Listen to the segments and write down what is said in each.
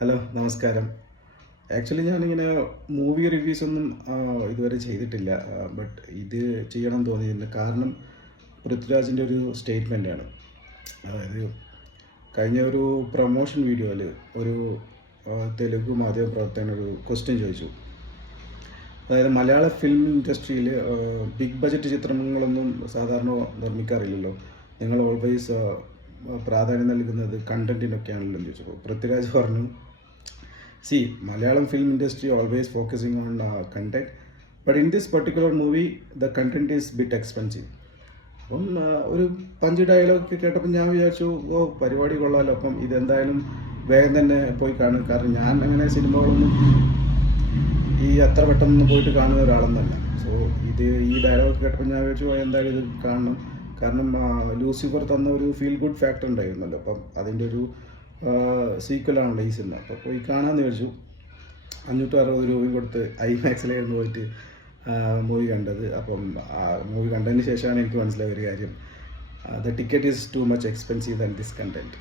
Hello, നമസ്കാരം. Actually ഞാനിങ്ങനെ movie reviews ഒന്നും ഇതുവരെ ചെയ്തിട്ടില്ല. ബട്ട് ഇത് ചെയ്യണം തോന്നിയിട്ടുണ്ട്. കാരണം പൃഥ്വിരാജിൻ്റെ ഒരു സ്റ്റേറ്റ്മെൻ്റാണ്. അതായത് കഴിഞ്ഞ ഒരു പ്രൊമോഷൻ വീഡിയോയിൽ ഒരു തെലുഗു മാധ്യമ പ്രവർത്തകൻ ഒരു ക്വസ്റ്റ്യൻ ചോദിച്ചു. അതായത് മലയാള ഫിലിം ഇൻഡസ്ട്രിയിൽ ബിഗ് ബജറ്റ് ചിത്രങ്ങളൊന്നും സാധാരണ നിർമ്മിക്കാറില്ലല്ലോ. നിങ്ങൾ ഓൾവേസ് പ്രാധാന്യം നൽകുന്നത് കണ്ടൻറ്റിനൊക്കെയാണല്ലോ എന്ന് ചോദിച്ചപ്പോൾ പൃഥ്വിരാജ് പറഞ്ഞു, see, Malayalam film industry always focusing on content, but in this particular movie, the content is bit expensive. അപ്പം ഒരു പഞ്ച് ഡയലോഗ് കേട്ടപ്പോൾ ഞാൻ വിചാരിച്ചു, പരിപാടി കൊള്ളാമല്ലോ, അപ്പം ഇതെന്തായാലും വേഗം തന്നെ പോയി കാണും. കാരണം ഞാൻ അങ്ങനെ സിനിമകളൊന്നും അത്ര പെട്ടെന്ന് പോയിട്ട് കാണുന്ന ഒരാളൊന്നല്ല. സോ ഈ ഡയലോഗ് കേട്ടപ്പോൾ ഞാൻ വിചാരിച്ചു എന്തായാലും ഇത് കാണണം. കാരണം ലൂസിഫർ തന്ന ഒരു ഫീൽ ഗുഡ് ഫാക്ടർ ഉണ്ടായിരുന്നല്ലോ. അപ്പം അതിൻ്റെ ഒരു സീക്വലാണല്ലോ ഈ സിനിമ. അപ്പോൾ പോയി കാണാമെന്ന് വിചാരിച്ചു. 560 രൂപയും കൊടുത്ത് ഐമാക്സിലായിരുന്നു പോയിട്ട് മൂവി കണ്ടത്. അപ്പം മൂവി കണ്ടതിന് ശേഷമാണ് എനിക്ക് മനസ്സിലായ ഒരു കാര്യം, the ticket is too much expensive than this content.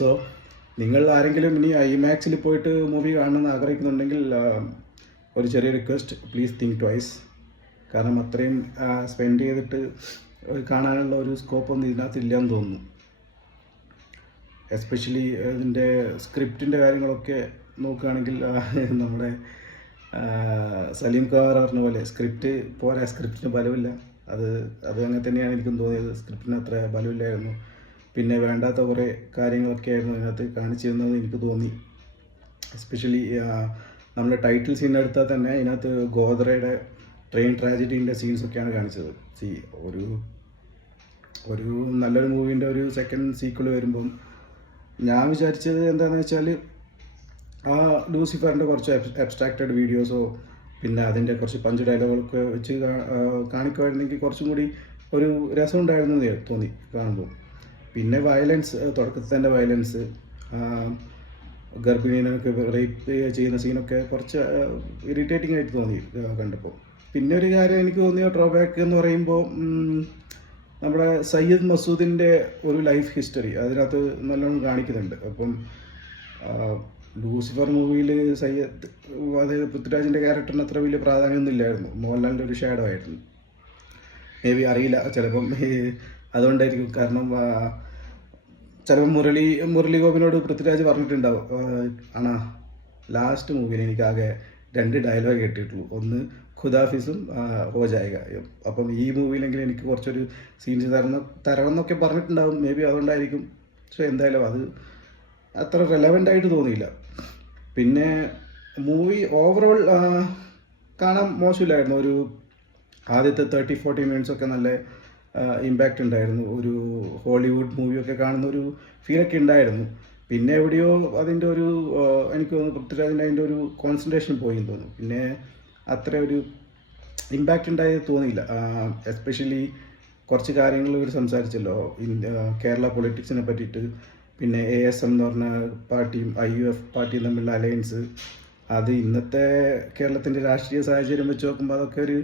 So നിങ്ങൾ ആരെങ്കിലും ഇനി ഐമാക്സിൽ പോയിട്ട് മൂവി കാണണമെന്ന് ആഗ്രഹിക്കുന്നുണ്ടെങ്കിൽ ഒരു ചെറിയ റിക്വസ്റ്റ്, പ്ലീസ് തിങ്ക് ട്വൈസ്. കാരണം അത്രയും സ്പെൻഡ് ചെയ്തിട്ട് കാണാനുള്ള ഒരു സ്കോപ്പൊന്നും ഇതിനകത്തില്ലെന്ന് തോന്നുന്നു. എസ്പെഷ്യലി ഇതിൻ്റെ സ്ക്രിപ്റ്റിൻ്റെ കാര്യങ്ങളൊക്കെ നോക്കുകയാണെങ്കിൽ നമ്മുടെ സലീം ഖാർ പറഞ്ഞ പോലെ സ്ക്രിപ്റ്റ് പോരാ, സ്ക്രിപ്റ്റിന് ബലമില്ല. അത് അങ്ങനെ തന്നെയാണ് എനിക്കും തോന്നിയത്. സ്ക്രിപ്റ്റിന് അത്ര ബലമില്ലായിരുന്നു. പിന്നെ വേണ്ടാത്ത കുറേ കാര്യങ്ങളൊക്കെ ആയിരുന്നു അതിനകത്ത് കാണിച്ചിരുന്നതെന്ന് എനിക്ക് തോന്നി. എസ്പെഷ്യലി നമ്മുടെ ടൈറ്റിൽ സീൻ എടുത്താൽ തന്നെ അതിനകത്ത് ഗോദ്രയുടെ ട്രെയിൻ ട്രാജഡീൻ്റെ സീൻസൊക്കെയാണ് കാണിച്ചത്. ഒരു നല്ലൊരു മൂവീൻ്റെ ഒരു സെക്കൻഡ് സീക്വൽ വരുമ്പം ഞാൻ വിചാരിച്ചത് എന്താണെന്ന് വെച്ചാൽ ലൂസിഫറിൻ്റെ കുറച്ച് അബ്സ്ട്രാക്റ്റഡ് വീഡിയോസോ പിന്നെ അതിൻ്റെ കുറച്ച് പഞ്ച് ഡയലോഗുകളൊക്കെ വെച്ച് കാണിക്കുമായിരുന്നെങ്കിൽ കുറച്ചും കൂടി ഒരു രസമുണ്ടായിരുന്നു എന്ന് തോന്നി കാണുമ്പോൾ. പിന്നെ വയലൻസ്, തുടക്കത്തിൽ തന്നെ വയലൻസ്, ഗർഭിണീനൊക്കെ റേപ്പ് ചെയ്യുന്ന സീനൊക്കെ കുറച്ച് ഇറിറ്റേറ്റിംഗ് ആയിട്ട് തോന്നി കണ്ടപ്പോൾ. പിന്നെ ഒരു കാര്യം എനിക്ക് തോന്നിയ ഡ്രോബാക്ക് എന്ന് പറയുമ്പോൾ നമ്മുടെ സയ്യിദ് മസൂദിൻ്റെ ഒരു ലൈഫ് ഹിസ്റ്ററി അതിനകത്ത് നല്ലോണം കാണിക്കുന്നുണ്ട്. അപ്പം ലൂസിഫർ മൂവിയിൽ അതായത് പൃഥ്വിരാജിൻ്റെ ക്യാരക്ടറിന് അത്ര വലിയ പ്രാധാന്യമൊന്നും ഇല്ലായിരുന്നു. മോഹൻലാലിൻ്റെ ഒരു ഷാഡോ ആയിരുന്നു. മേ ബി അറിയില്ല, ചിലപ്പം അതുകൊണ്ടായിരിക്കും. കാരണം ചിലപ്പം മുരളി ഗോപിനോട് പൃഥ്വിരാജ് പറഞ്ഞിട്ടുണ്ടാവും, ആണാ ലാസ്റ്റ് മൂവിയിൽ എനിക്കാകെ 2 ഡയലോഗ് കിട്ടിയിട്ടുള്ളൂ, ഒന്ന് ഖുദാഫിസും ഹോ ജായേഗ. അപ്പം ഈ മൂവിയിലെങ്കിലും എനിക്ക് കുറച്ചൊരു സീൻസ് തരണം എന്നൊക്കെ പറഞ്ഞിട്ടുണ്ടാവും. മേ ബി അതുകൊണ്ടായിരിക്കും. പക്ഷേ എന്തായാലും അത് അത്ര റെലവൻ്റ് ആയിട്ട് തോന്നിയില്ല. പിന്നെ മൂവി ഓവറോൾ കാണാൻ മോശമില്ലായിരുന്നു. ഒരു ആദ്യത്തെ 30-40 മിനിറ്റ്സൊക്കെ നല്ല ഇമ്പാക്റ്റ് ഉണ്ടായിരുന്നു. ഒരു ഹോളിവുഡ് മൂവിയൊക്കെ കാണുന്ന ഒരു ഫീലൊക്കെ ഉണ്ടായിരുന്നു. പിന്നെ എവിടെയോ അതിൻ്റെ ഒരു എനിക്ക് തോന്നുന്നു പൃഥ്വിരാജിൻ്റെ അതിൻ്റെ ഒരു കോൺസെൻട്രേഷൻ പോയി എന്ന് തോന്നുന്നു. പിന്നെ അത്ര ഒരു ഇമ്പാക്റ്റ് ഉണ്ടായത് തോന്നിയില്ല. എസ്പെഷ്യലി കുറച്ച് കാര്യങ്ങൾ ഇവർ സംസാരിച്ചല്ലോ, കേരള പൊളിറ്റിക്സിനെ പറ്റിയിട്ട്. പിന്നെ ASM എന്ന് പറഞ്ഞ പാർട്ടിയും IUF പാർട്ടിയും തമ്മിലുള്ള അലയൻസ്, അത് ഇന്നത്തെ കേരളത്തിൻ്റെ രാഷ്ട്രീയ സാഹചര്യം വെച്ച് നോക്കുമ്പോൾ അതൊക്കെ ഒരു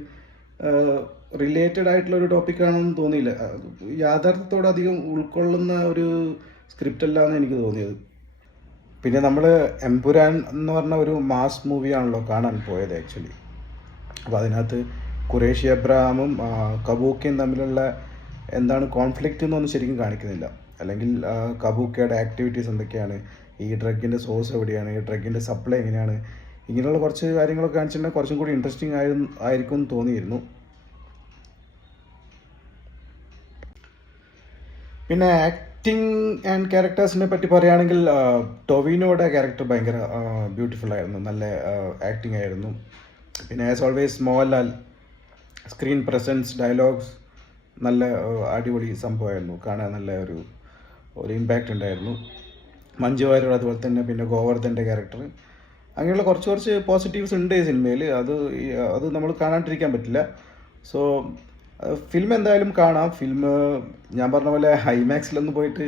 റിലേറ്റഡ് ആയിട്ടുള്ള ഒരു ടോപ്പിക്കാണെന്ന് തോന്നിയില്ല. യാഥാർത്ഥ്യത്തോടധികം ഉൾക്കൊള്ളുന്ന ഒരു സ്ക്രിപ്റ്റ് അല്ലാന്ന് എനിക്ക് തോന്നിയത്. പിന്നെ നമ്മൾ എമ്പുരാൻ എന്ന് പറഞ്ഞ ഒരു മാസ് മൂവിയാണല്ലോ കാണാൻ പോയത് ആക്ച്വലി. അപ്പോൾ അതിനകത്ത് ഖുറേഷി അബ്രഹാമും കബൂക്കയും തമ്മിലുള്ള എന്താണ് കോൺഫ്ലിക്റ്റ് എന്നൊന്നും ശരിക്കും കാണിക്കുന്നില്ല. അല്ലെങ്കിൽ കബൂക്കയുടെ ആക്ടിവിറ്റീസ് എന്തൊക്കെയാണ്, ഈ ഡ്രഗിൻ്റെ സോഴ്സ് എവിടെയാണ്, ഈ ഡ്രഗിൻ്റെ സപ്ലൈ എങ്ങനെയാണ്, ഇങ്ങനെയുള്ള കുറച്ച് കാര്യങ്ങളൊക്കെ കാണിച്ചിട്ടുണ്ടെങ്കിൽ കുറച്ചും കൂടി ഇൻട്രസ്റ്റിംഗ് ആയിരിക്കും എന്ന് തോന്നിയിരുന്നു. പിന്നെ ആക്ടിങ് ആൻഡ് ക്യാരക്ടേഴ്സിനെ പറ്റി പറയുകയാണെങ്കിൽ ടൊവിനോയുടെ ക്യാരക്ടർ ഭയങ്കര ബ്യൂട്ടിഫുൾ ആയിരുന്നു, നല്ല ആക്ടിങ് ആയിരുന്നു. പിന്നെ as always Mohanlal screen presence, dialogues നല്ല അടിപൊളി സംഭവമായിരുന്നു. കാണാൻ നല്ല ഒരു ഇമ്പാക്റ്റ് ഉണ്ടായിരുന്നു. മഞ്ജു വാര്യർ അതുപോലെ തന്നെ. പിന്നെ ഗോവർദ്ധൻ്റെ ക്യാരക്ടർ, അങ്ങനെയുള്ള കുറച്ച് പോസിറ്റീവ്സ് ഉണ്ട് ഈ സിനിമയിൽ. അത് നമ്മൾ കാണാണ്ടിരിക്കാൻ പറ്റില്ല. സോ ഫിലിം എന്തായാലും കാണാം. ഫിലിം ഞാൻ പറഞ്ഞ പോലെ ഐമാക്സിലൊന്നും പോയിട്ട്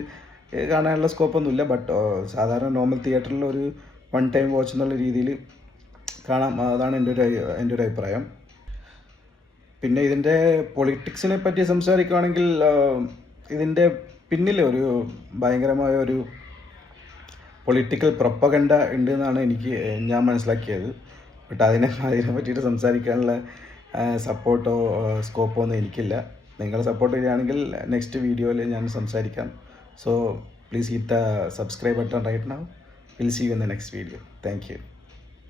കാണാനുള്ള സ്കോപ്പൊന്നുമില്ല. ബട്ട് സാധാരണ നോർമൽ തിയേറ്ററിൽ ഒരു 1 ടൈം വാച്ച് എന്നുള്ള രീതിയിൽ കാണാം. അതാണ് എൻ്റെ ഒരു അഭിപ്രായം. പിന്നെ ഇതിൻ്റെ പൊളിറ്റിക്സിനെ പറ്റി സംസാരിക്കുകയാണെങ്കിൽ ഇതിൻ്റെ പിന്നിൽ ഒരു ഭയങ്കരമായ ഒരു പൊളിറ്റിക്കൽ പ്രൊപ്പഗണ്ട ഉണ്ട് എന്നാണ് ഞാൻ മനസ്സിലാക്കിയത്. ബട്ട് അതിനെ പറ്റിയിട്ട് സംസാരിക്കാനുള്ള സപ്പോർട്ടോ സ്കോപ്പോ ഒന്നും എനിക്കില്ല. നിങ്ങൾ സപ്പോർട്ട് ചെയ്യുകയാണെങ്കിൽ നെക്സ്റ്റ് വീഡിയോയിൽ ഞാൻ സംസാരിക്കാം. So please hit the subscribe button right now. Will see you in the next video. Thank U.